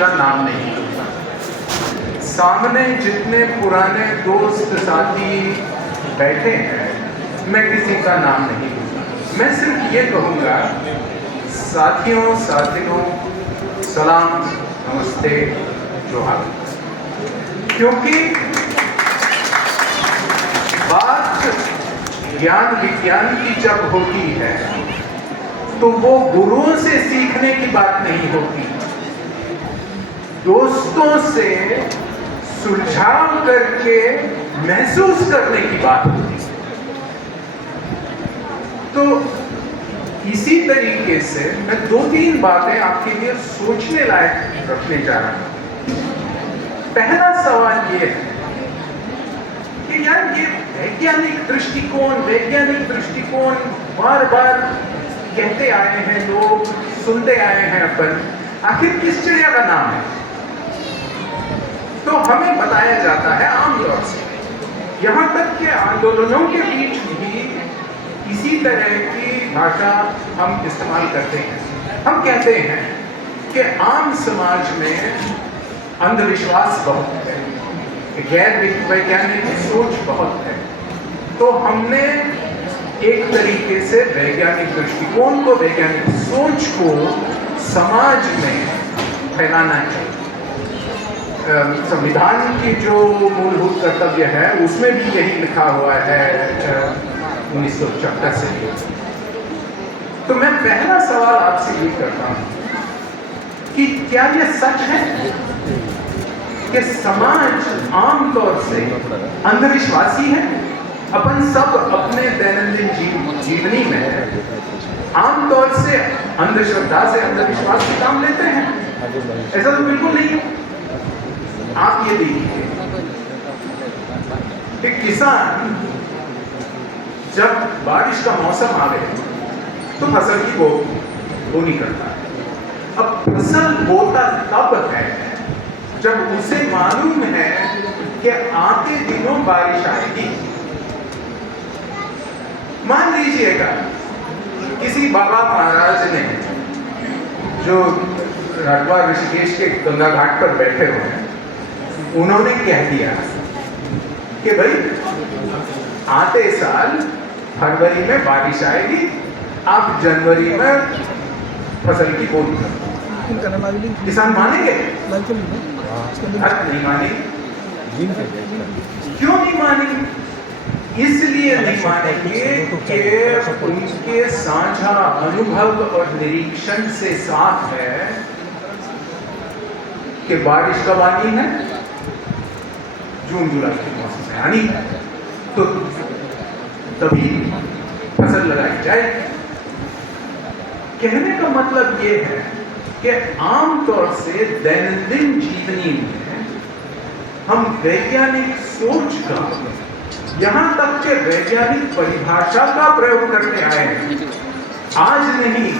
का नाम नहीं लूँगा। सामने जितने पुराने दोस्त साथी बैठे हैं, मैं किसी का नाम नहीं लूँगा। मैं सिर्फ ये कहूँगा, साथियों सलाम, नमस्ते, जोहार। क्योंकि बात ज्ञान विज्ञान की जब होती है तो वो गुरुओं से सीखने की बात नहीं होती, दोस्तों से सुलझाव करके महसूस करने की बात होती है। तो इसी तरीके से मैं 2-3 बातें आपके लिए सोचने लायक रखने जा रहा हूं। पहला सवाल ये है कि यार ये वैज्ञानिक दृष्टिकोण बार बार कहते आए हैं लोग, सुनते आए हैं अपन, आखिर किस चिड़िया का नाम है? तो हमें बताया जाता है आमतौर से, यहाँ तक के आंदोलनों के बीच भी इसी तरह की भाषा हम इस्तेमाल करते हैं। हम कहते हैं कि आम समाज में अंधविश्वास बहुत है, गैर वैज्ञानिक सोच बहुत है। तो हमने एक तरीके से वैज्ञानिक दृष्टिकोण को, वैज्ञानिक सोच को समाज में फैलाना चाहिए। संविधान की जो मूलभूत कर्तव्य है उसमें भी यही लिखा हुआ है 1974 से। तो मैं पहला सवाल आपसे ये करता हूं कि क्या ये सच है कि समाज आमतौर से अंधविश्वासी है? अपन सब अपने दैनंदिन जीवनी में आमतौर से अंधश्रद्धा से, अंधविश्वास से काम लेते हैं। ऐसा तो बिल्कुल नहीं है। आप ये देखिए कि किसान जब बारिश का मौसम आवे तो फसल की बोनी करता है। अब फसल बोता तब है जब उसे मालूम है कि आते दिनों बारिश आएगी। मान लीजिएगा किसी बाबा महाराज ने, जो राठवा ऋषिकेश के गंगा घाट पर बैठे हुए हैं, उन्होंने कह दिया कि भाई आते साल फरवरी में बारिश आएगी, आप जनवरी में फसल की बोनी करो। किसान मानेंगे? नहीं मानेंगे। क्यों नहीं मानेंगे? इसलिए नहीं मानेंगे कि उनके साझा अनुभव और निरीक्षण से साफ है कि बारिश कब आनी है? जून जुलाई के मौसम में आनी है, तो तभी फसल लगाई जाए। कहने का मतलब ये है कि आमतौर से दैनंदिन जीवनी में हम वैज्ञानिक सोच का, यहां तक के वैज्ञानिक परिभाषा का प्रयोग करते आए हैं। आज नहीं,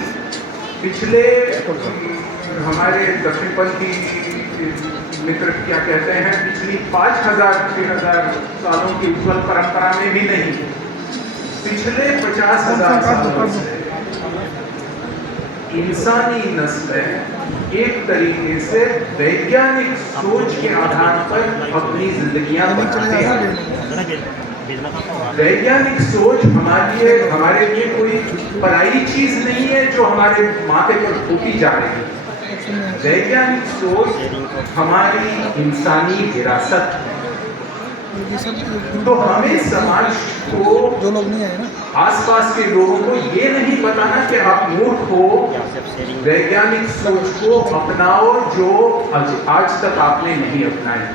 पिछले हमारे दक्षिणपंथी मित्र क्या कहते हैं, पिछली 5000-6000 सालों की उज्ज्वल परंपरा में भी नहीं, पिछले 50,000 सालों से इंसानी नस्लें एक तरीके से वैज्ञानिक सोच के आधार पर अपनी जिंदगियां बनाते हैं। वैज्ञानिक सोच हमारे लिए कोई पराई चीज नहीं है जो हमारे माथे पर थोपी जा रही है। वैज्ञानिक सोच हमारी इंसानी विरासत है। तो हमें समाज को, जो लोग नहीं आए ना, आसपास के लोगों को ये नहीं बताना कि आप मूर्ख हो, वैज्ञानिक सोच को अपनाओ जो आज तक आपने नहीं अपनाई।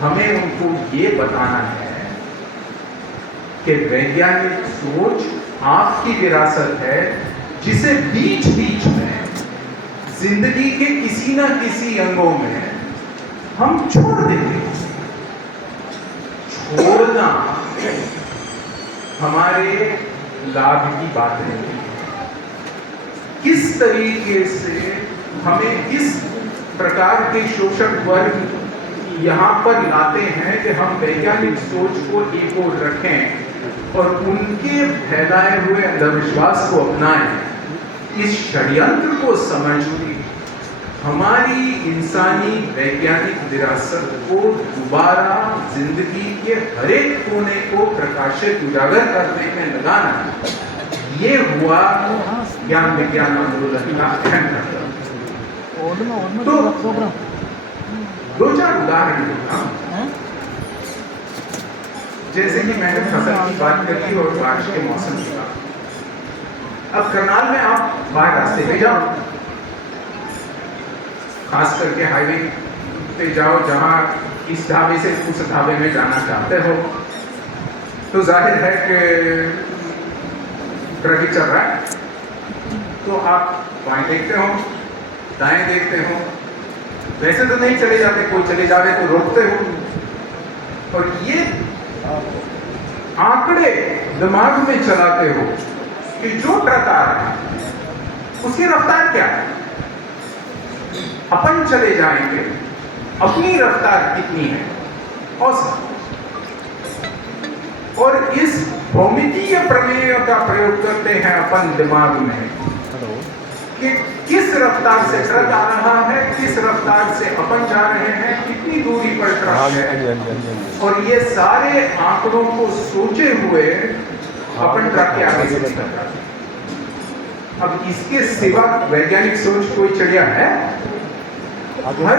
हमें उनको ये बताना है कि वैज्ञानिक सोच आपकी विरासत है, जिसे बीच बीच में जिंदगी के किसी ना किसी अंगों में हम छोड़ देते हैं। छोड़ना हमारे लाभ की बात नहीं। किस तरीके से हमें इस प्रकार के शोषक वर्ग यहाँ पर लाते हैं कि हम वैज्ञानिक सोच को एक ओर रखें और उनके फैलाए हुए अंधविश्वास को अपनाएं। इस षड्यंत्र को समझ हमारी इंसानी वैज्ञानिक विरासत को दोबारा जिंदगी के हर एक कोने को प्रकाशित उजागर करने में लगाना, ये हुआ ज्ञान विज्ञान आंदोलन का अहम कर्तव्य। तो दो चार उदाहरण दूंगा। जैसे कि मैंने फसल की बात करी और बारिश के मौसम की बात। अब करनाल में आप बाहर रास्ते पे जाओ, खास करके हाईवे पे जाओ, जहां इस ढाबे से उस ढाबे में जाना चाहते हो, तो जाहिर है कि ट्रैफिक चल रहा है, तो आप बाएं देखते हो, दाएं देखते हो, वैसे तो नहीं चले जाते, कोई चले जाते तो रोकते हो, और ये आंकड़े दिमाग में चलाते हो कि जो ट्रक आ रहा है उसकी रफ्तार क्या है, अपन चले जाएंगे, अपनी रफ्तार कितनी है औसत, और इस भौमितीय प्रमेय का प्रयोग करते हैं अपन दिमाग में कि किस रफ्तार से ट्रक आ रहा है, किस रफ्तार से अपन जा रहे हैं, कितनी दूरी पर ट्रक है, और ये सारे आंकड़ों को सोचे हुए अपन ट्रक के आगे से निकल जाते हैं। अब इसके सिवा वैज्ञानिक सोच कोई चिड़िया है? हर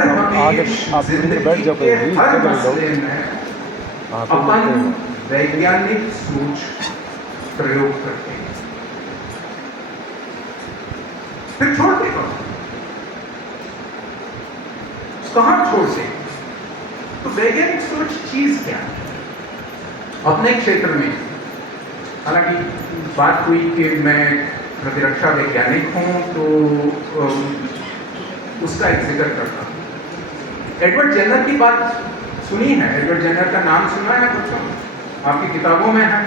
जिंदगी के हर मसले में अपन वैज्ञानिक सोच प्रयोग करते हैं, फिर छोड़ते कहां छोड़ते? तो वैज्ञानिक सोच चीज क्या है? अपने क्षेत्र में, हालांकि बात हुई कि मैं प्रतिरक्षा वैज्ञानिक हूं, तो उसका एक जिक्र करता हूं। एडवर्ड जेनर की बात सुनी है? एडवर्ड जेनर का नाम सुना है बच्चों? आपकी किताबों में है?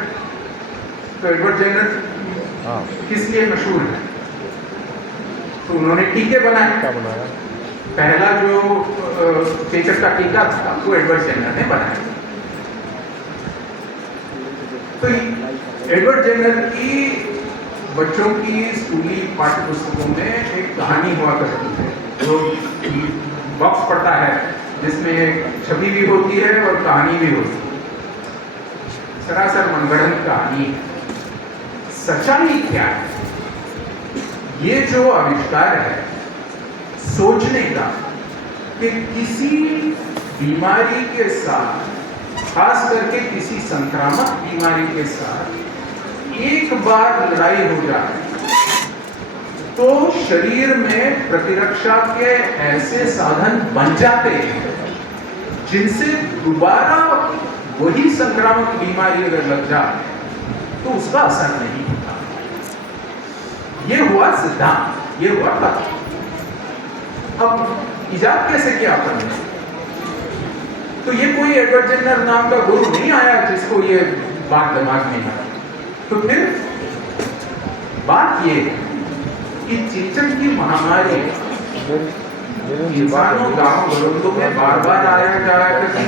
तो एडवर्ड जेनर किस लिए मशहूर है? तो उन्होंने टीके बनाए। पहला जो चेचक का टीका था वो एडवर्ड जेनर ने बनाया। तो एडवर्ड जेनर की बच्चों की स्कूली पाठ्य पुस्तकों में एक कहानी हुआ करती है, जो बॉक्स पड़ता है जिसमें छवि भी होती है और कहानी भी होती है। सरासर मनगढ़ंत कहानी। सच्चाई क्या है? ये जो आविष्कार है सोचने का कि किसी बीमारी के साथ, खास करके किसी संक्रामक बीमारी के साथ एक बार लड़ाई हो जाए तो शरीर में प्रतिरक्षा के ऐसे साधन बन जाते हैं जिनसे दोबारा वही संक्रामक बीमारी अगर लग जाए तो उसका असर नहीं होता। ये हुआ सिद्धांत, ये हुआ तथ्य। अब इजाद कैसे किया अपन ने? तो ये कोई एडवर्ड जेनर नाम का गुरु नहीं आया जिसको ये बात दिमाग में आया। तो फिर बात ये कि चेचक की महामारी इंसानों गांव घरों में बार बार आया जाया करती,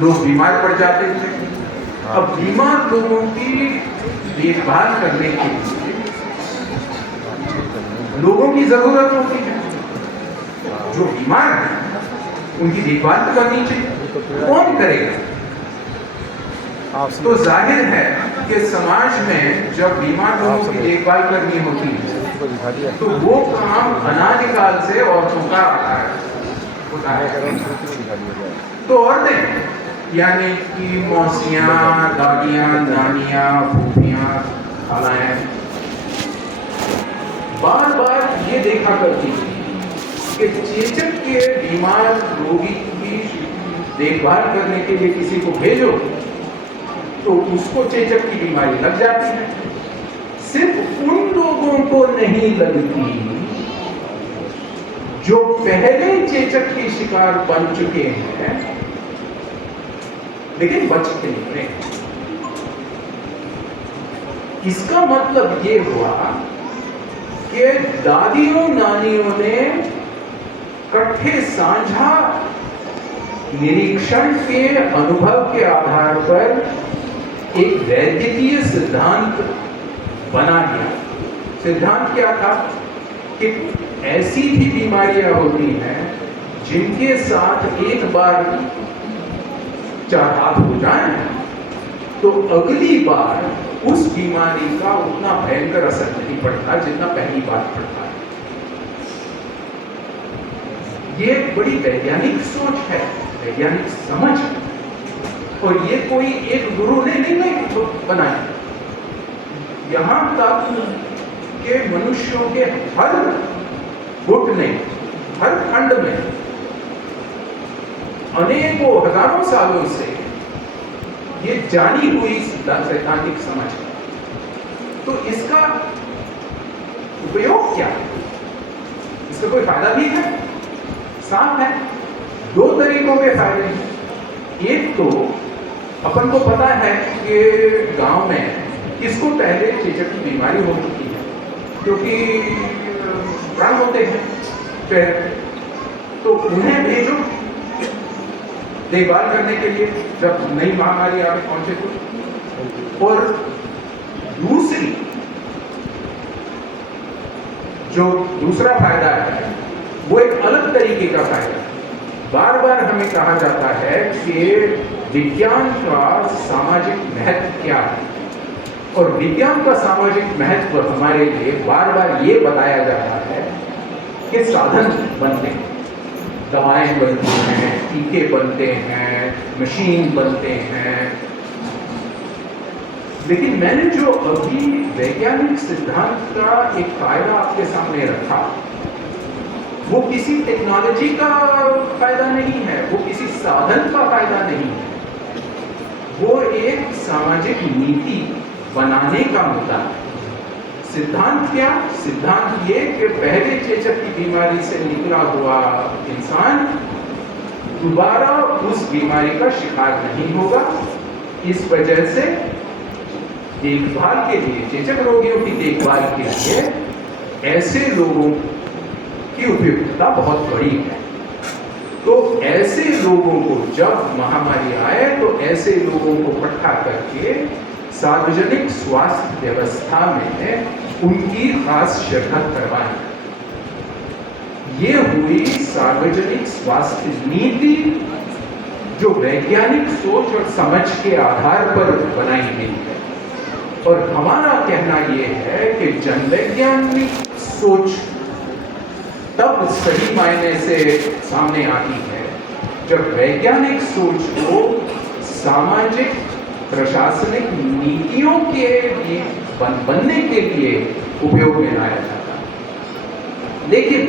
लोग बीमार पड़ जाते थे। अब बीमार लोगों की देखभाल करने के लिए लोगों की जरूरत होती है। जो बीमार है उनकी देखभाल तो करनी चाहिए, कौन करेगा? तो जाहिर है कि समाज में जब बीमार लोगों की देखभाल करनी होती है तो वो काम अनादिकाल से औरतों का होता है। तो औरतें यानी कि मौसियाँ, दादियाँ, नानियाँ, फूफियाँ, खालाएं बार बार ये देखा करती थी कि चेचक के बीमार रोगी की देखभाल करने के लिए किसी को भेजो तो उसको चेचक की बीमारी लग जाती है। सिर्फ उन लोगों को नहीं लगती जो पहले चेचक के शिकार बन चुके हैं लेकिन बचते नहीं। इसका मतलब ये हुआ कि दादियों नानियों ने इकट्ठे साझा निरीक्षण के अनुभव के आधार पर एक वैद्यकीय सिद्धांत बना दिया। सिद्धांत क्या था कि ऐसी भी बीमारियां होती हैं जिनके साथ एक बार चार हाथ हो जाए तो अगली बार उस बीमारी का उतना भयंकर असर नहीं पड़ता जितना पहली बार पड़ता है। ये बड़ी वैज्ञानिक सोच है, वैज्ञानिक समझ है, और ये कोई एक गुरु ने नहीं बनाई। यहां तक के मनुष्यों के हर गुट ने, हर खंड में अनेकों हजारों सालों से ये जानी हुई सैद्धांतिक समझ है। तो इसका उपयोग क्या है? इसका कोई फायदा भी है? साफ है, दो तरीकों के फायदे हैं। एक तो अपन को पता है कि गांव में किसको पहले चेचक की बीमारी हो चुकी है, क्योंकि प्राण होते हैं फिर, तो उन्हें भेजो देखभाल करने के लिए जब नई महामारी आगे पहुंचे तो। और दूसरी जो दूसरा फायदा है वो एक अलग तरीके का फायदा है। बार बार हमें कहा जाता है कि विज्ञान का सामाजिक महत्व क्या है, और विज्ञान का सामाजिक महत्व हमारे लिए बार बार ये बताया जाता है कि साधन बनते हैं, दवाएं बनती हैं, टीके बनते हैं, मशीन बनते हैं। लेकिन मैंने जो अभी वैज्ञानिक सिद्धांत का एक फायदा आपके सामने रखा, वो किसी टेक्नोलॉजी का फायदा नहीं है, वो किसी साधन का फायदा नहीं है, वो एक सामाजिक नीति बनाने का मुद्दा है। सिद्धांत क्या? सिद्धांत ये कि पहले चेचक की बीमारी से निकला हुआ इंसान दोबारा उस बीमारी का शिकार नहीं होगा। इस वजह से देखभाल के लिए, चेचक रोगियों की देखभाल के लिए ऐसे लोगों की उपयुक्तता बहुत बड़ी है। तो ऐसे लोगों को जब महामारी आए तो ऐसे लोगों को इकट्ठा करके सार्वजनिक स्वास्थ्य व्यवस्था में उनकी खास शिरकत करवाएं। ये हुई सार्वजनिक स्वास्थ्य नीति जो वैज्ञानिक सोच और समझ के आधार पर बनाई गई है। और हमारा कहना यह है कि जनवैज्ञानिक सोच तब सही मायने से सामने आती है जब वैज्ञानिक सोच को सामाजिक प्रशासनिक नीतियों के बनने के लिए उपयोग में लाया जाता है। लेकिन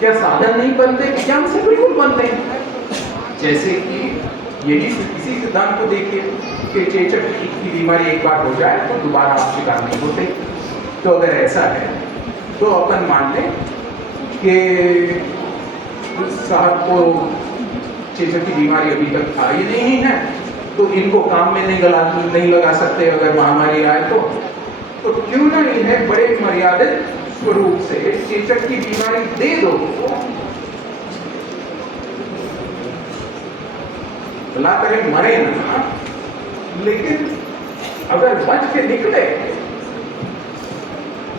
क्या साधन नहीं बनते? विज्ञान से बिल्कुल बनते हैं। जैसे कि यही इसी सिद्धांत को देखिए कि चेचक की बीमारी एक बार हो जाए तो दोबारा आप शिकार नहीं होते। तो अगर ऐसा है तो अपन मान लें कि साहब को चेचक की बीमारी अभी तक आई नहीं है, तो इनको काम में नहीं लगा सकते अगर महामारी आए तो क्यों ना इन्हें बड़े मर्यादित स्वरूप से चेचक की बीमारी दे दो। भला करे मरे ना, लेकिन अगर बच के निकले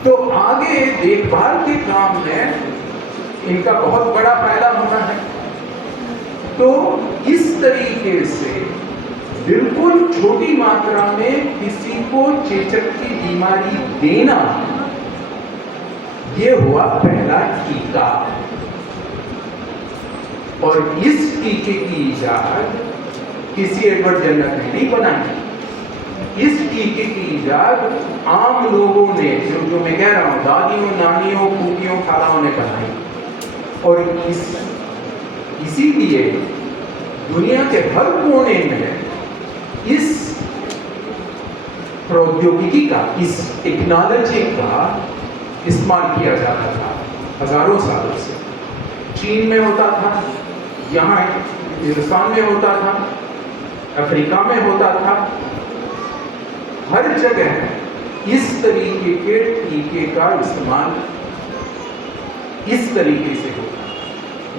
तो आगे देखभाल के काम में इनका बहुत बड़ा फायदा होना है। तो इस तरीके से बिल्कुल छोटी मात्रा में किसी को चेचक की बीमारी देना, ये हुआ पहला टीका। और इस टीके की इजाद किसी एडवर्ड जेनर ने नहीं बनाई। इस टीके की इजाद आम लोगों ने, जो मैं कह रहा हूं, दादियों, नानियों, फूफियों, खालाओं ने बनाई। और इसीलिए दुनिया के हर कोने में इस प्रौद्योगिकी का, इस टेक्नोलॉजी का इस्तेमाल किया जाता था हजारों सालों से। चीन में होता था, यहाँ हिंदुस्तान में होता था, अफ्रीका में होता था, हर जगह इस तरीके के टीके का इस्तेमाल इस तरीके से होता।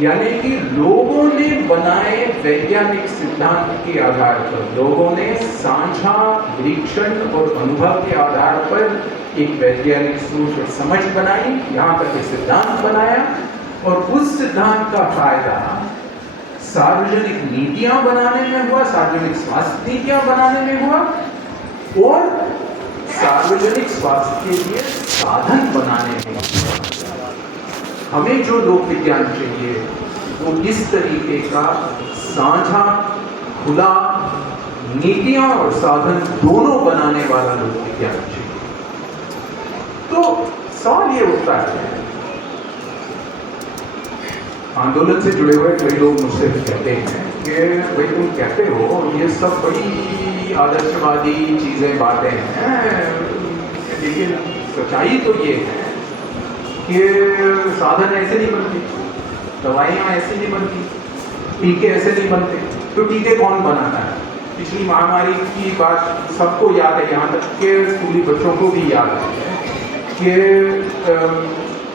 यानी कि लोगों ने बनाए वैज्ञानिक सिद्धांत के आधार पर, लोगों ने साझा निरीक्षण और अनुभव के आधार पर एक वैज्ञानिक सोच और समझ बनाई, यहाँ तक के सिद्धांत बनाया, और उस सिद्धांत का फायदा सार्वजनिक नीतियां बनाने में हुआ, सार्वजनिक स्वास्थ्य नीतियां बनाने में हुआ, और सार्वजनिक स्वास्थ्य के लिए साधन बनाने में हुआ। हमें जो लोक विज्ञान चाहिए वो इस तरीके का साझा, खुला, नीतियां और साधन दोनों बनाने वाला लोक विज्ञान चाहिए। तो सवाल ये उठता है, आंदोलन से जुड़े हुए कई लोग मुझसे कहते हैं कि भाई तुम कहते हो ये सब बड़ी आदर्शवादी चीजें, बातें हैं, लेकिन सच्चाई तो ये है कि साधन ऐसे नहीं बनते, दवाइयाँ ऐसे नहीं बनती, टीके ऐसे नहीं बनते। तो टीके कौन बनाता है? पिछली महामारी की बात सबको याद है, यहाँ तक के स्कूली बच्चों को भी याद है कि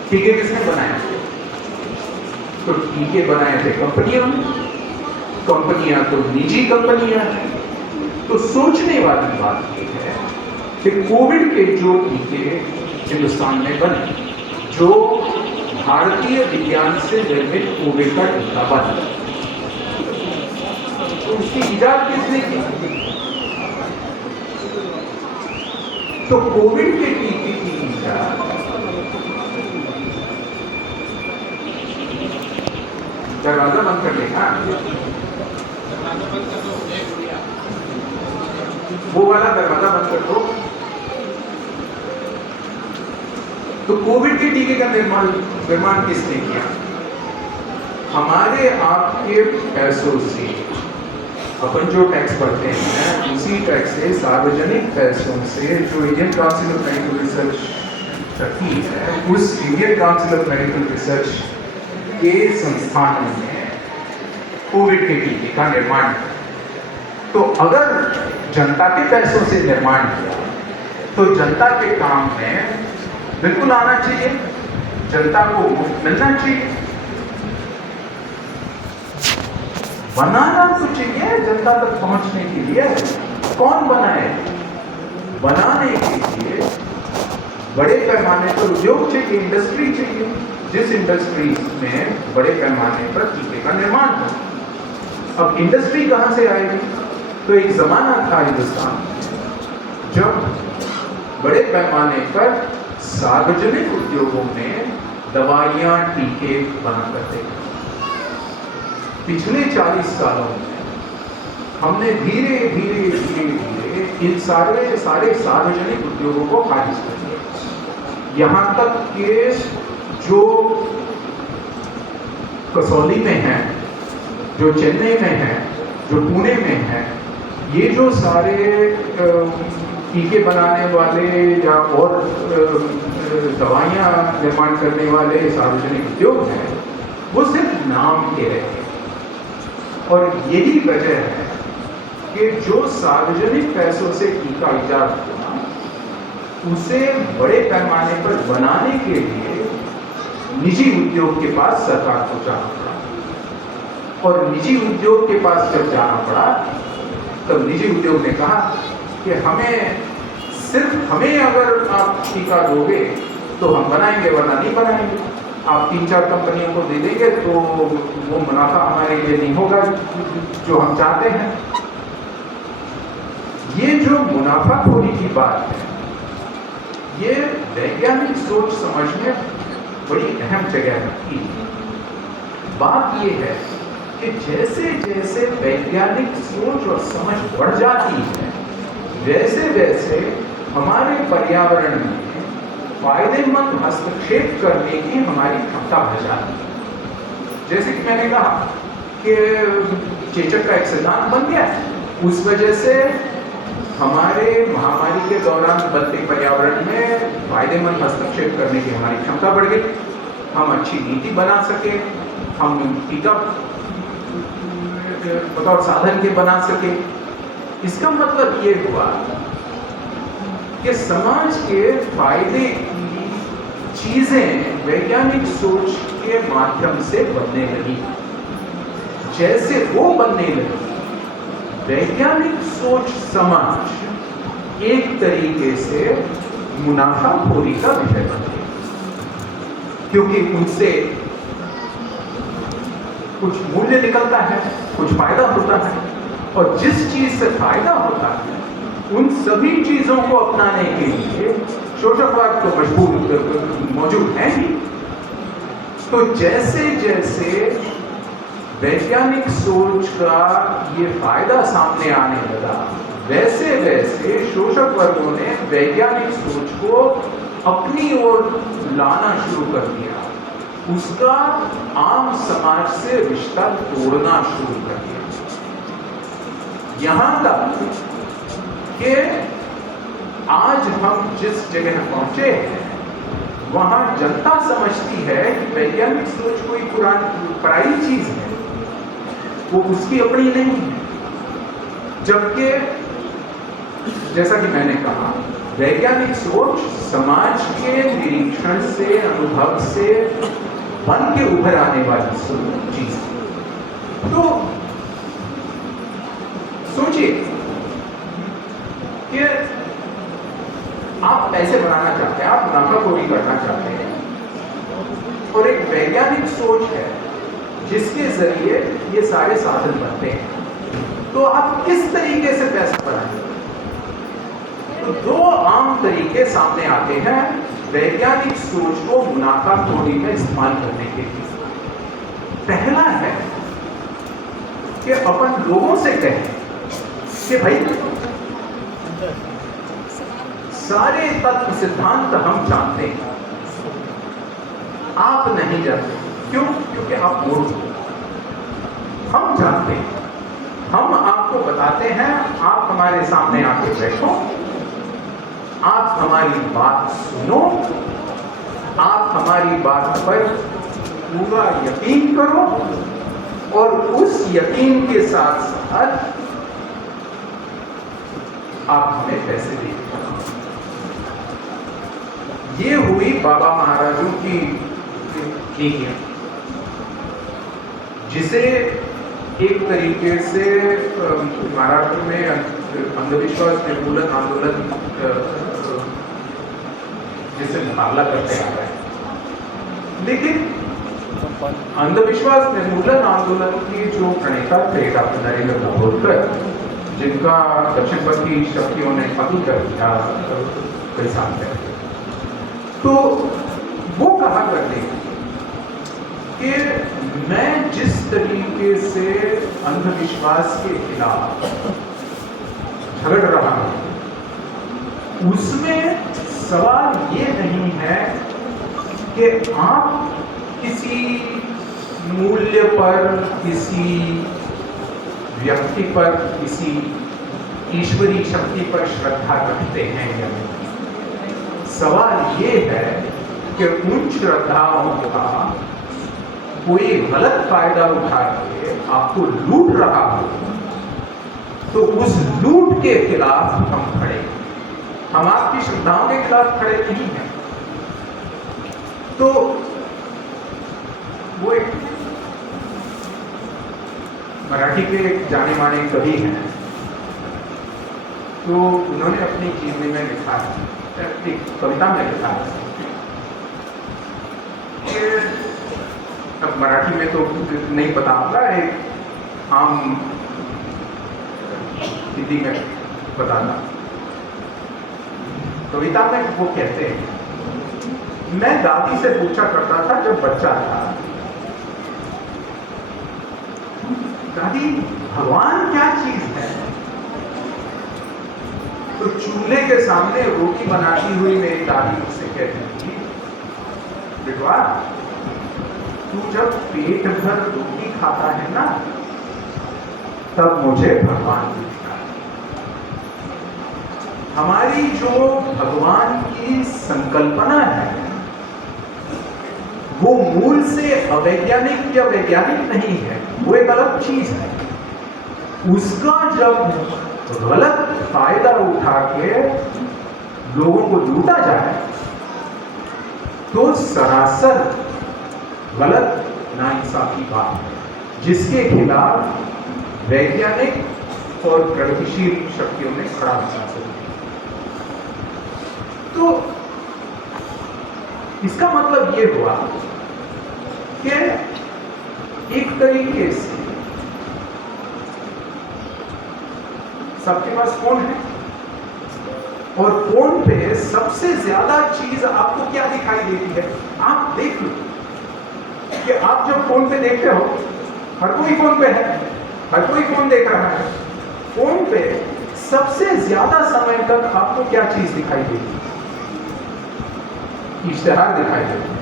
टीके किसने बनाए? तो टीके बनाए थे कंपनियों ने, कंपनियां तो निजी कंपनियां हैं। तो सोचने वाली बात यह है कि कोविड के जो टीके हिंदुस्तान में बने, जो भारतीय विज्ञान से निर्मित कोविड का टीका बना, तो उसकी इजाद किसने की? तो कोविड के टीके की इजाद दरवाजा बंद कर लेगा, वो वाला दरवाजा बंद कर दो। तो कोविड के टीके का निर्माण किसने किया? हमारे आपके पैसों से, अपन जो टैक्स भरते हैं उसी टैक्स से, सार्वजनिक पैसों से, जो Indian council of medical research रखी है, उस Indian council of medical research के संस्थानों में कोविड के टीके का निर्माण किया। तो अगर जनता के पैसों से निर्माण किया तो जनता के काम में बिल्कुल आना चाहिए, जनता को मुफ्त मिलना चाहिए। बनाना तो चाहिए जनता तक पहुंचने के लिए। कौन बनाए? बनाने के लिए बड़े पैमाने पर उद्योग चाहिए, इंडस्ट्री चाहिए, जिस इंडस्ट्री में बड़े पैमाने पर टीके का निर्माण हो। अब इंडस्ट्री कहां से आएगी? तो एक जमाना था हिंदुस्तान में जब बड़े पैमाने पर सार्वजनिक उद्योगों में दवाइयां, टीके बना करते थे। पिछले 40 सालों में हमने धीरे धीरे धीरे धीरे इन सारे सार्वजनिक उद्योगों को खारिज कर दिया। यहाँ तक कि जो कसौली में है, जो चेन्नई में है, जो पुणे में है, ये जो सारे टीके बनाने वाले या और दवाइयाँ निर्माण करने वाले सार्वजनिक उद्योग हैं, वो सिर्फ नाम के रहे। और यही वजह है कि जो सार्वजनिक पैसों से टीका इजाद हुआ, उसे बड़े पैमाने पर बनाने के लिए निजी उद्योग के पास सरकार को जाना पड़ा। और निजी उद्योग के पास जब जाना पड़ा तब निजी उद्योग ने कहा कि हमें अगर आप टीका दोगे तो हम बनाएंगे, वरना नहीं बनाएंगे। आप 3-4 कंपनियों को दे देंगे तो वो मुनाफा हमारे लिए नहीं होगा जो हम चाहते हैं। ये जो मुनाफाखोरी की बात है, ये वैज्ञानिक सोच समझ में बड़ी अहम जगह रखती है। बात ये है कि जैसे जैसे वैज्ञानिक सोच और समझ बढ़ जाती है, वैसे वैसे हमारे पर्यावरण में फायदेमंद हस्तक्षेप करने की हमारी क्षमता बढ़ जाती है। जैसे कि मैंने कहा कि चेचक का एक सिद्धांत बन गया, उस वजह से हमारे महामारी के दौरान बदलते पर्यावरण में फायदेमंद हस्तक्षेप करने की हमारी क्षमता बढ़ गई। हम अच्छी नीति बना सके, हम टीका बतौर साधन के बना सके। इसका मतलब ये हुआ कि समाज के फायदे की चीजें वैज्ञानिक सोच के माध्यम से बनने लगी। जैसे वो बनने लगी, वैज्ञानिक सोच समाज एक तरीके से मुनाफाखोरी का विषय बनते हैं, क्योंकि उनसे कुछ मूल्य निकलता है, कुछ फायदा होता है, और जिस चीज से फायदा होता है उन सभी चीजों को अपनाने के लिए शोषकवाद तो मजबूर मौजूद है ही। तो जैसे जैसे वैज्ञानिक सोच का ये फायदा सामने आने लगा, वैसे वैसे शोषक वर्गों ने वैज्ञानिक सोच को अपनी ओर लाना शुरू कर दिया, उसका आम समाज से रिश्ता तोड़ना शुरू कर दिया। यहां तक कि आज हम जिस जगह पहुंचे हैं वहां जनता समझती है कि वैज्ञानिक सोच कोई पराई चीज है, वो उसकी अपनी नहीं है। जबकि जैसा कि मैंने कहा, वैज्ञानिक सोच समाज के निरीक्षण से, अनुभव से बन के उभर आने वाली चीज। तो सोचिए कि आप पैसे बनाना चाहते हैं, आप मुनाफाखोरी करना चाहते हैं, और एक वैज्ञानिक सोच है जिसके जरिए ये सारे साधन बनते हैं, तो आप किस तरीके से पैसा बनाएंगे? तो दो आम तरीके सामने आते हैं वैज्ञानिक सोच को मुनाफाखोरी में इस्तेमाल करने के लिए। पहला है कि अपन लोगों से कहें कि भाई सारे तत्व सिद्धांत हम जानते हैं, आप नहीं जानते। क्यों? क्योंकि आप मूर्ख हो। हम जानते हैं, हम आपको बताते हैं, आप हमारे सामने आके बैठो, आप हमारी बात सुनो, आप हमारी बात पर पूरा यकीन करो, और उस यकीन के साथ साथ आप हमें पैसे दे। ये हुई बाबा महाराजों की नीतियां, जिसे एक तरीके से महाराष्ट्र में अंधविश्वास निर्मूलन आंदोलन जिसे मुकाबला करते आ रहे हैं। लेकिन अंधविश्वास निर्मूलन आंदोलन की जो प्रणेता थे डॉक्टर नरेंद्र दाभोलकर, जिनका दक्षिणपंथी शक्तियों ने कत्ल कर दिया कई साल पहले, तो वो कहा करते हैं कि मैं जिस तरीके से अंधविश्वास के खिलाफ झगड़ रहा हूं, उसमें सवाल ये नहीं है कि आप किसी मूल्य पर, किसी व्यक्ति पर, किसी ईश्वरीय शक्ति पर श्रद्धा रखते हैं या नहीं। सवाल ये है कि उन श्रद्धाओं का कोई गलत फायदा उठा के आपको लूट रहा हो, तो उस लूट के खिलाफ हम खड़े हैं। हम आपकी श्रद्धाओं के खिलाफ खड़े नहीं हैं। तो वो एक मराठी के एक जाने माने कवि हैं, तो उन्होंने अपनी जीवनी में लिखा है, एक कविता में लिखा है कि, अब मराठी में तो नहीं पता होगा, एक आम हिंदी में बताना। कविता में वो कहते हैं, मैं दादी से पूछा करता था जब बच्चा था, दादी भगवान क्या चीज है? तो चूल्हे के सामने रोटी बनाती हुई मेरी दादी मुझसे कहती थी, बेटवा तू जब पेट भर रोटी खाता है ना, तब मुझे भगवान दिखता है। हमारी जो भगवान की संकल्पना है वो मूल से अवैज्ञानिक या वैज्ञानिक नहीं है, वो एक अलग चीज है। उसका जब गलत फायदा उठा के लोगों को लूटा जाए तो सरासर गलत नाइंसाफी बात है, जिसके खिलाफ वैज्ञानिक और प्रगतिशील शक्तियों ने खड़ा होना चाहिए। तो इसका मतलब ये हुआ कि एक तरीके से सबके पास फोन है और फोन पे सबसे ज्यादा चीज आपको क्या दिखाई देती है? आप देख लो कि आप जब फोन पे देखते हो, हर कोई फोन पे है, हर कोई फोन देख रहा है, फोन पे सबसे ज्यादा समय तक आपको क्या चीज दिखाई देती है? इश्तेहार दिखाई देती है,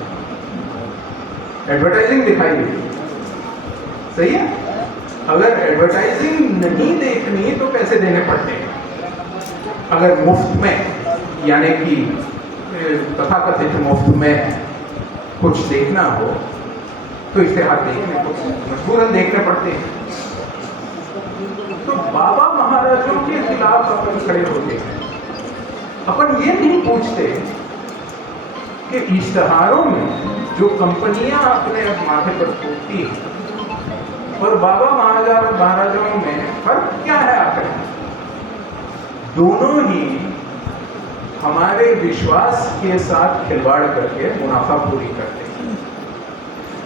एडवर्टाइजिंग दिखाई देती है। सही है? अगर एडवर्टाइजिंग नहीं देखनी तो पैसे देने पड़ते हैं। अगर मुफ्त में, यानी कि तथाकथित मुफ्त में कुछ देखना हो तो इश्तेहार देखने को मजबूरन देखने पड़ते हैं। तो बाबा महाराजों के खिलाफ अपन खड़े होते हैं। अपन ये नहीं पूछते कि इश्तेहारों में जो कंपनियां अपने माथे पर थोपती हैं और बाबा महाराजाओं में फर्क क्या है आखिर? दोनों ही हमारे विश्वास के साथ खिलवाड़ करके मुनाफा पूरी करते हैं।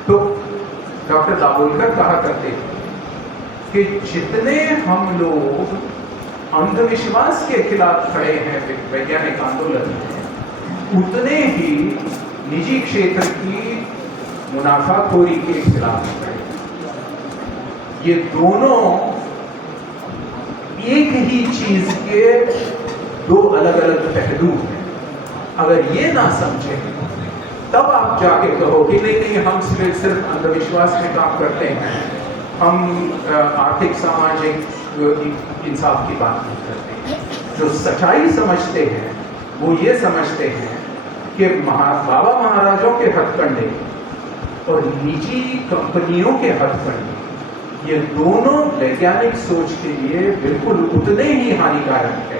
तो डॉक्टर दाभोलकर कहा करते थे कि जितने हम लोग अंधविश्वास के खिलाफ खड़े हैं वैज्ञानिक आंदोलन में, उतने ही निजी क्षेत्र की मुनाफाखोरी के खिलाफ खड़े हैं। ये दोनों एक ही चीज के दो अलग अलग पहलू हैं। अगर ये ना समझे तब आप जाके कहो कि नहीं हम सिर्फ अंधविश्वास में काम करते हैं, हम आर्थिक सामाजिक इंसाफ की बात नहीं करते। जो सच्चाई समझते हैं वो ये समझते हैं कि बाबा महाराजों के हथकंडे और निजी कंपनियों के हथकंडे, ये दोनों वैज्ञानिक सोच के लिए बिल्कुल उतने ही हानिकारक है।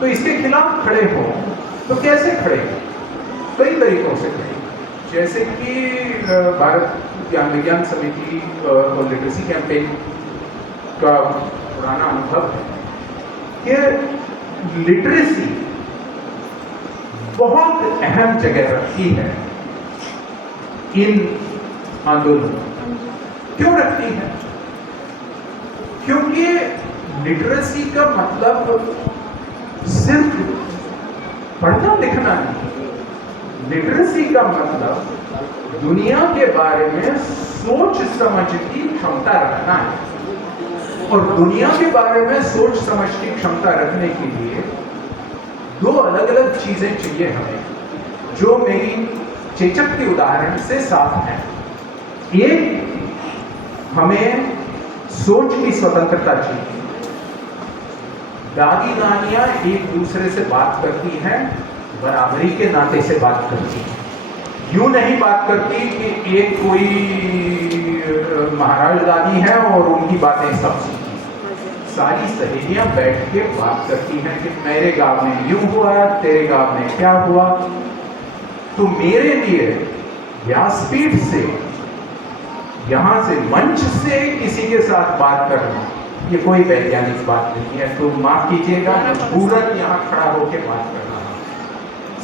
तो इसके खिलाफ खड़े हो तो कैसे खड़े? कई तरीकों से खड़े। जैसे कि भारत ज्ञान विज्ञान समिति और लिटरेसी कैंपेन का पुराना अनुभव है कि लिटरेसी बहुत अहम जगह रखती है इन आंदोलन। क्यों रखती है? क्योंकि लिटरेसी का मतलब सिर्फ पढ़ना लिखना नहीं। लिटरेसी का मतलब दुनिया के बारे में सोच समझ की क्षमता रखना है। और दुनिया के बारे में सोच समझ की क्षमता रखने के लिए दो अलग अलग चीजें चाहिए हमें, जो मेरी चेचक के उदाहरण से साफ है। एक, हमें सोच की स्वतंत्रता चाहिए। दादी नानियां एक दूसरे से बात करती हैं, बराबरी के नाते से बात करती हैं। यूं नहीं बात करती कि एक कोई महाराज दादी है और उनकी बातें सब सीखी। सारी सहेलियां बैठ के बात करती हैं कि मेरे गांव में यूं हुआ, तेरे गांव में क्या हुआ। तो मेरे लिए व्यासपीठ से, यहां से मंच से किसी के साथ बात करना ये कोई वैज्ञानिक बात नहीं है। तो माफ कीजिएगा, मजबूरन यहाँ खड़ा होकर बात करना।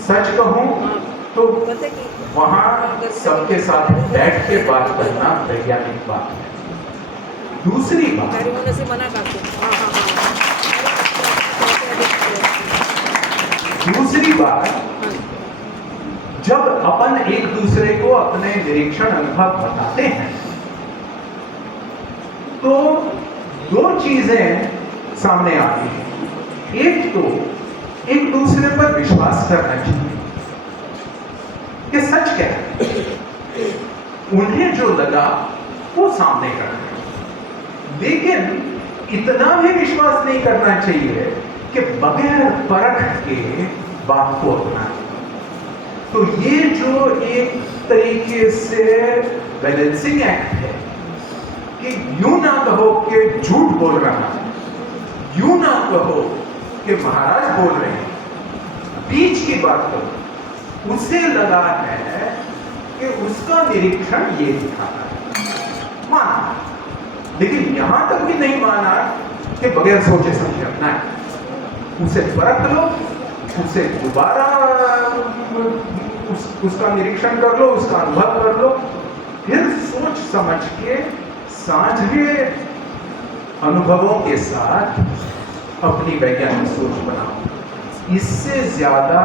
सच कहूं तो वहां सबके साथ बैठ के बात करना वैज्ञानिक बात है। दूसरी बात, जब अपन एक दूसरे को अपने निरीक्षण अनुभव बताते हैं तो दो चीजें सामने आती हैं। एक तो एक दूसरे पर विश्वास करना चाहिए कि सच क्या है, उन्हें जो लगा वो सामने करना है। लेकिन इतना भी विश्वास नहीं करना चाहिए कि बगैर परख के बात को अपनाएं। तो ये जो एक तरीके से बैलेंसिंग एक्ट है कि यूं ना कहो कि झूठ बोल रहा है, यूं ना कहो कि महाराज बोल रहे हैं, बीच की बात करो। उसे लगा है कि उसका निरीक्षण ये दिखाता है, माना, लेकिन यहां तक भी नहीं माना कि बगैर सोचे समझे अपना है। उसे परख लो, उसे दोबारा उसका निरीक्षण कर लो, उसका अनुभव कर लो, फिर सोच समझ के साझे अनुभवों के साथ अपनी वैज्ञानिक सोच बनाओ। इससे ज्यादा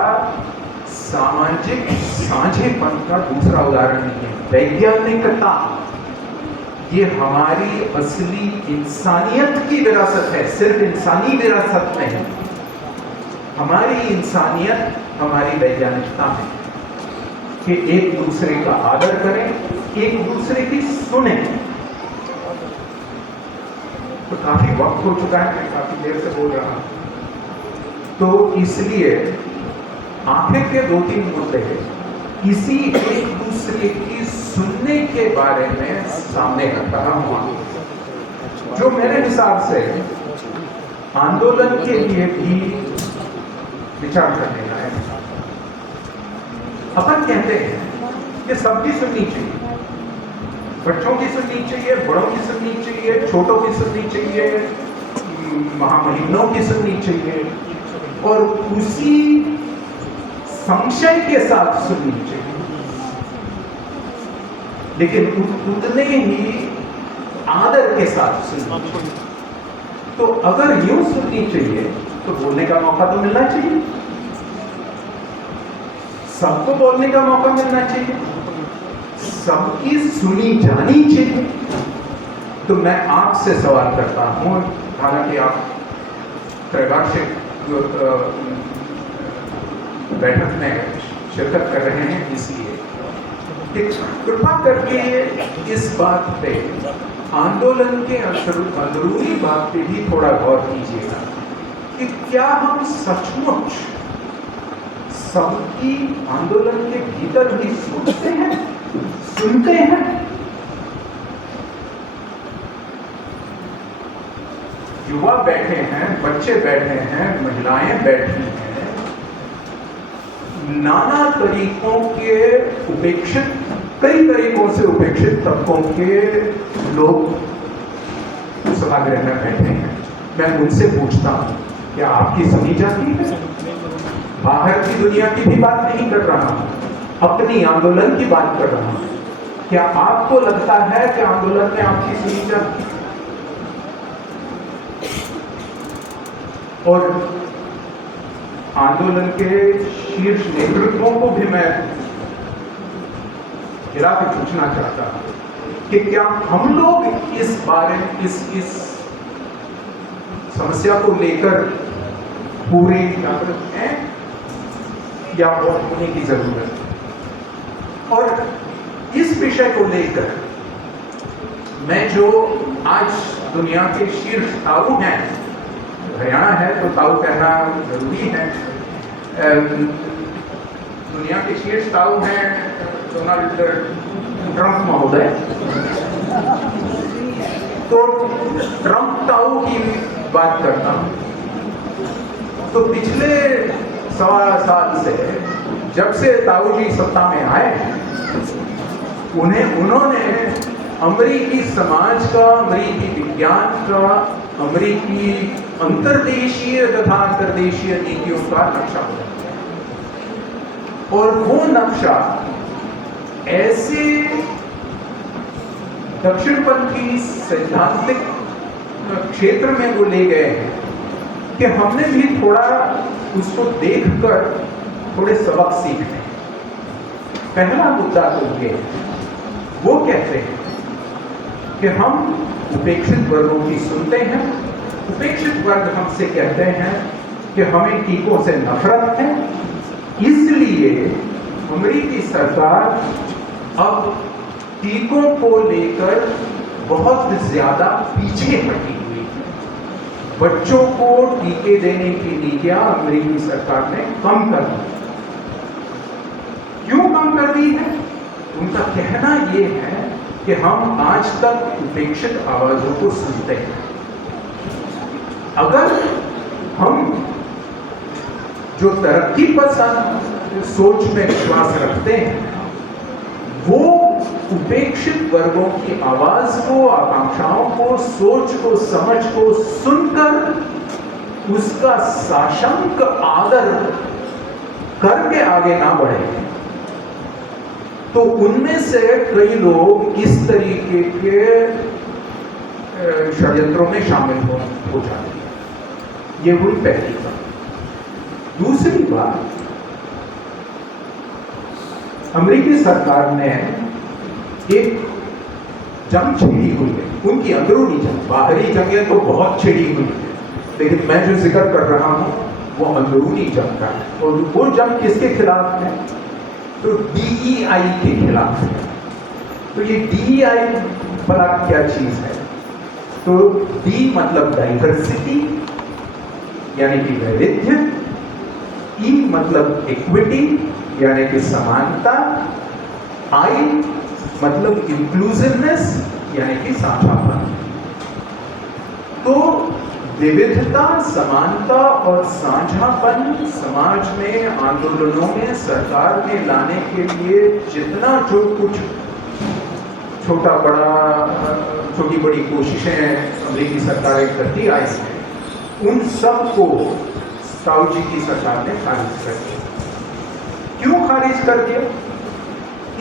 सामाजिक साझेपन का दूसरा उदाहरण नहीं है। वैज्ञानिकता ये हमारी असली इंसानियत की विरासत है, सिर्फ इंसानी विरासत नहीं। हमारी इंसानियत हमारी वैज्ञानिकता में कि एक दूसरे का आदर करें, एक दूसरे की सुने। तो काफी वक्त हो चुका है, मैं काफी देर से बोल रहा हूं, तो इसलिए आखिर के 2-3 मुद्दे इसी एक दूसरे की सुनने के बारे में सामने रखा हुआ, जो मेरे हिसाब से आंदोलन के लिए भी विचार करने लायक है। अपन कहते हैं कि सबकी सुननी चाहिए, बच्चों की सुननी चाहिए, बड़ों की सुननी चाहिए, छोटों की सुननी चाहिए, महामहिमों की सुननी चाहिए, और उसी संशय के साथ सुननी चाहिए, लेकिन उतने ही आदर के साथ सुननी चाहिए। तो अगर यूं सुननी चाहिए तो बोलने का मौका तो मिलना चाहिए, सबको बोलने का मौका मिलना चाहिए, सबकी सुनी जानी चाहिए। तो मैं आपसे सवाल करता हूं, हालांकि आप त्रैवार्षिक बैठक में शिरकत कर रहे हैं, इसलिए कृपा करके इस बात पे, आंदोलन के अंदरूनी बात पे भी थोड़ा गौर कीजिएगा कि क्या हम सचमुच सबकी आंदोलन के भीतर भी सुनते हैं? युवा बैठे हैं, बच्चे बैठे हैं, महिलाएं बैठी हैं, नाना तरीकों के उपेक्षित, कई तरीकों से उपेक्षित तबकों के लोग सभागृह में बैठे हैं। मैं उनसे पूछता हूं, क्या आपकी सुनी जाती है? बाहर की दुनिया की भी बात नहीं कर रहा हूं, अपनी आंदोलन की बात कर रहा हूं। क्या आपको लगता है कि आंदोलन में आपकी सुनी जाती है? और आंदोलन के शीर्ष नेतृत्वों को भी मैं गिरा के पूछना चाहता हूं कि क्या हम लोग इस बारे में, इस समस्या को लेकर पूरे जागरूक हैं या और होने की जरूरत है? और इस विषय को लेकर मैं जो आज दुनिया के शीर्ष ताऊ हैं, हरियाणा है तो ताऊ कहना जरूरी है, दुनिया के शीर्ष ताऊ हैं डोनाल्ड ट्रंप महोदय, तो ट्रंप ताऊ की बात करता हूं। तो पिछले 1.25 साल से, जब से ताऊ जी सत्ता में आए, उन्होंने अमेरिकी समाज का, अमेरिकी विज्ञान का, अमेरिकी अंतर्देशीय तथा अंतर्देशीय नीतियों का नक्शा बनाया, और वो नक्शा ऐसे दक्षिणपंथी सैद्धांतिक क्षेत्र में वो ले गए हैं कि हमने भी थोड़ा उसको देखकर थोड़े सबक सीखने। पहला मुद्दा तो ये, वो कहते हैं कि हम उपेक्षित वर्गों की सुनते हैं, उपेक्षित वर्ग हमसे कहते हैं कि हमें टीकों से नफरत है, इसलिए अमेरिकी सरकार अब टीकों को लेकर बहुत ज्यादा पीछे हटी हुई है। बच्चों को टीके देने की नीतियां अमेरिकी सरकार ने कम कर दी। क्यों कम कर दी है? उनका कहना यह है कि हम आज तक उपेक्षित आवाजों को सुनते हैं। अगर हम जो तरक्की पसंद सोच में विश्वास रखते हैं, वो उपेक्षित वर्गों की आवाज को, आकांक्षाओं को, सोच को, समझ को सुनकर उसका साशंक आदर करके आगे ना बढ़े, तो उनमें से कई लोग इस तरीके के षड्यंत्रों में शामिल हो जाते हैं। ये हुई पहली बात। दूसरी बात, अमेरिकी सरकार ने एक जंग छिड़ी हुई है, उनकी अंदरूनी जंग। बाहरी जंगें तो बहुत छिड़ी हुई है, लेकिन मैं जो जिक्र कर रहा हूं वो अंदरूनी जंग का है। और वो जंग किसके खिलाफ है? तो DEI के खिलाफ है। तो ये DEI भला क्या चीज है? तो D मतलब डाइवर्सिटी यानी कि वैविध्य, E मतलब इक्विटी यानी कि समानता, I मतलब इंक्लूसिवनेस यानी कि साझापन। तो विविधता, समानता और साझापन समाज में, आंदोलनों में सरकार ने लाने के लिए जितना जो कुछ छोटी बड़ी कोशिशें अमेरिकी सरकारें करती आई हैं, उन सब को साउ जी की सरकार ने खारिज कर दिया। क्यों खारिज कर दिया?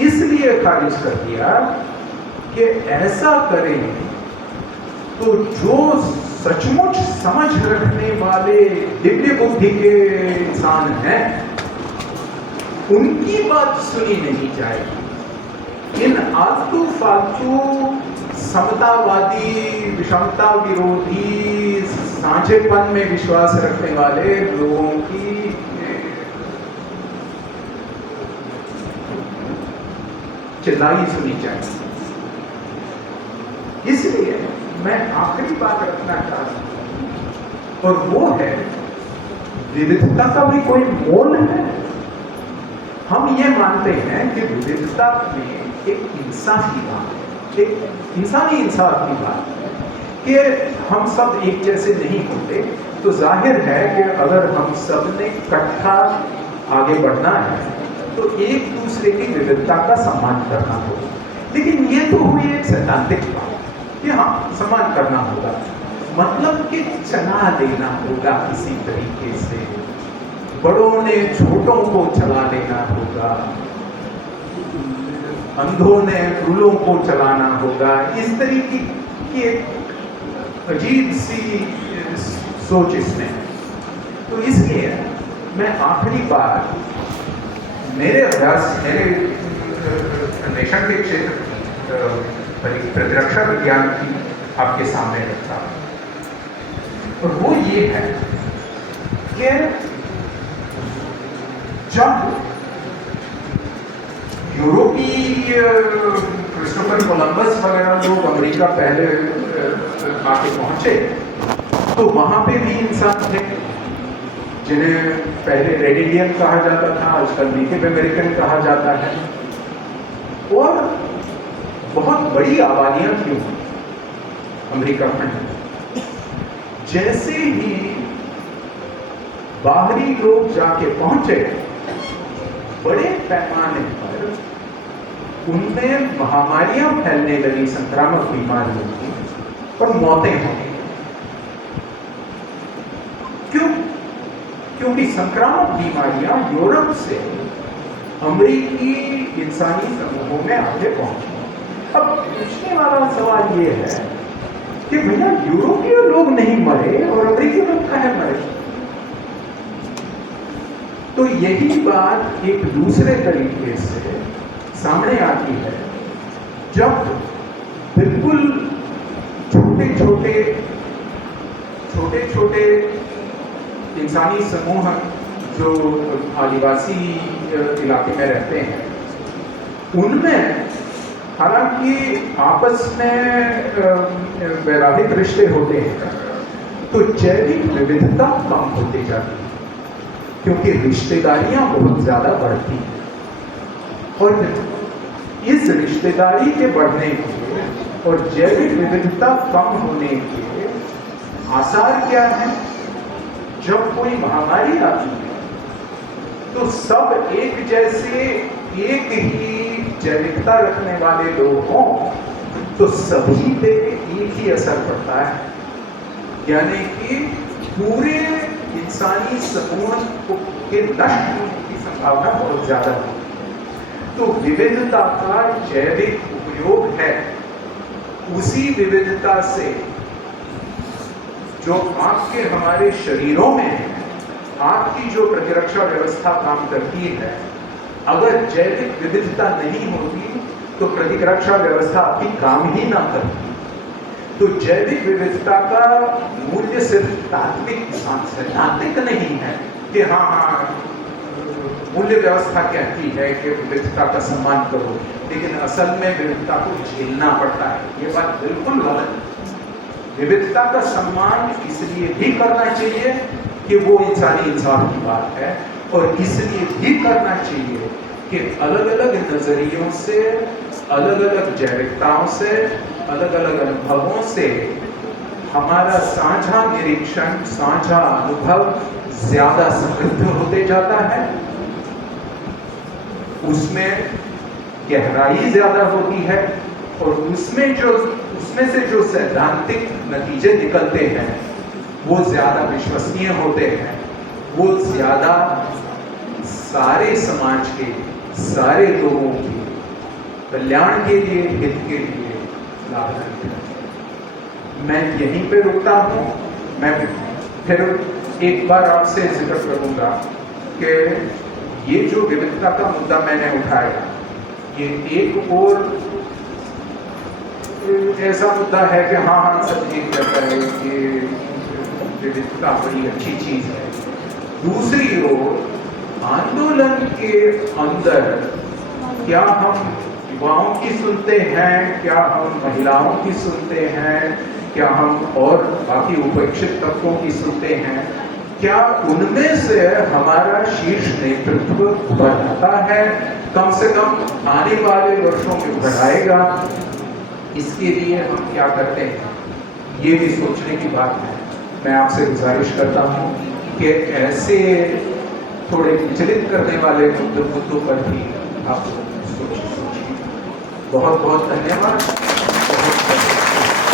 इसलिए खारिज कर दिया कि ऐसा करें तो जो सचमुच समझ रखने वाले दिव्य बुद्धि के इंसान हैं, उनकी बात सुनी नहीं जाएगी। इन आलतू फालतू समतावादी, विषमता विरोधी, साझेपन में विश्वास रखने वाले लोगों की चिल्लाई सुनी जाएगी। इसलिए मैं आखिरी बात रखना चाहता हूं, और वो है विविधता का भी कोई मोल है। हम ये मानते हैं कि विविधता में एक इंसाफी बात है, एक इंसानी इंसाफ की बात है कि हम सब एक जैसे नहीं होते। तो जाहिर है कि अगर हम सब ने इकट्ठा आगे बढ़ना है तो एक दूसरे की विविधता का सम्मान करना होगा। लेकिन ये तो हुई एक सैद्धांतिक बात कि हाँ, सम्मान करना होगा, मतलब कि चला लेना होगा किसी तरीके से, बड़ों ने छोटों को चला लेना होगा, अंधों ने टूलों को चलाना होगा। इस तरीके की एक अजीब सी सोच इसमें है। तो इसलिए मैं आखिरी बार मेरे अभ्यास, मेरे अन्वेषण के क्षेत्र प्रतिरक्षा विज्ञान की आपके सामने रखता हूं, और वो ये है कि जब यूरोपीय क्रिस्टोफर कोलंबस वगैरह लोग अमेरिका पहले आके पहुंचे, तो वहां पे भी इंसान थे जिन्हें पहले रेड इंडियन कहा जाता था, आजकल नेटिव अमेरिकन कहा जाता है। और बहुत बड़ी आबादियां थी अमेरिका खंड में। जैसे ही बाहरी लोग जाके पहुंचे, बड़े पैमाने पर उनमें महामारियां फैलने लगी, संक्रामक बीमारियों की, और मौतें होंगी। क्यों? क्योंकि संक्रामक बीमारियां यूरोप से अमेरिकी इंसानी समूहों में आगे पहुंची। अब पूछने वाला सवाल ये है कि भैया यूरोपीय लोग नहीं मरे और अमेरिकी लोग काहे मरे? तो यही बात एक दूसरे तरीके से सामने आती है जब बिल्कुल छोटे इंसानी समूह जो आदिवासी इलाके में रहते हैं, उनमें हालांकि आपस में वैवाहिक रिश्ते होते हैं, तो जैविक विविधता कम होती जाती है क्योंकि रिश्तेदारियां बहुत ज्यादा बढ़ती हैं। और इस रिश्तेदारी के बढ़ने के और जैविक विविधता कम होने के आसार क्या है? जब कोई महामारी आती है तो सब एक जैसे, एक ही जैविकता रखने वाले लोग हों तो सभी पे एक ही असर पड़ता है, यानी कि पूरे इंसानी समूह के नष्ट होने की संभावना बहुत ज्यादा है। तो विविधता का जैविक उपयोग है, उसी विविधता से जो आपके हमारे शरीरों में है, आपकी जो प्रतिरक्षा व्यवस्था काम करती है, अगर जैविक विविधता नहीं होती तो प्रतिरक्षा व्यवस्था आपकी काम ही ना करती। तो जैविक विविधता का मूल्य सिर्फ तात्विक सैद्धांतिक नहीं है कि हाँ मूल्य व्यवस्था कहती है कि विविधता का सम्मान करो, लेकिन असल में विविधता को झेलना पड़ता है। ये बात बिल्कुल गलत है। विविधता का सम्मान इसलिए भी करना चाहिए कि वो इंसानी इंसाफ की बात है, और इसलिए भी करना चाहिए कि अलग अलग नजरियों से, अलग अलग जैविकताओं से, अलग अलग अनुभवों से हमारा साझा निरीक्षण, साझा अनुभव ज्यादा समृद्ध होते जाता है, उसमें गहराई ज्यादा होती है, और उसमें से जो सैद्धांतिक नतीजे निकलते हैं वो ज्यादा विश्वसनीय होते हैं, वो ज्यादा सारे समाज के, सारे लोगों के कल्याण के लिए, हित के लिए लाभदायक है। मैं यहीं पे रुकता हूँ। मैं फिर एक बार आपसे जिक्र करूंगा कि ये जो विविधता का मुद्दा मैंने उठाया, ये एक और ऐसा मुद्दा है कि हाँ सब ठीक कहता है कि विविधता बड़ी अच्छी चीज है। दूसरी ओर आंदोलन के अंदर क्या हम युवाओं की सुनते हैं, क्या हम महिलाओं की सुनते हैं, क्या हम और बाकी उपेक्षित तत्वों की सुनते हैं, क्या उनमें से हमारा शीर्ष नेतृत्व बढ़ाता है, कम से कम आने वाले वर्षों में बढ़ाएगा? इसके लिए हम क्या करते हैं, ये भी सोचने की बात है। मैं आपसे गुजारिश करता हूँ कि ऐसे थोड़े विचलित करने वाले मुद्दों पर भी आप सोचिए। बहुत बहुत धन्यवाद। बहुत